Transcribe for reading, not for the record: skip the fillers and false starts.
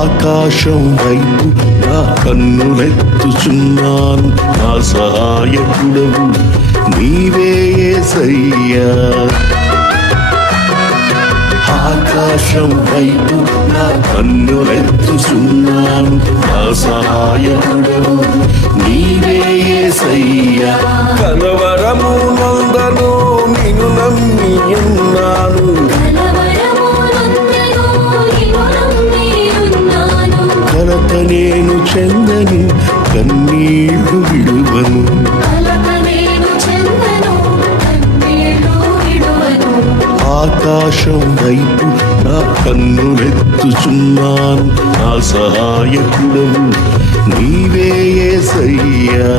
ఆకాశం వైపు నా కన్నులెత్తుచున్నాను, నా సహాయకుడవు నీవే యేసయ్యా. ఆకాశం వైపు నా కన్నులెత్తుచున్నాను, నా సహాయకుడవు నీవే యేసయ్యా. కలవరము నందను నిన్ను నమ్మి ఉన్నాను, కలత నేను చెందను కన్నీళ్లు విడువను. ఆకాశం వైపు నా కన్నులెత్తుచున్నాను, నా సహాయకుడవు నీవే యేసయ్యా.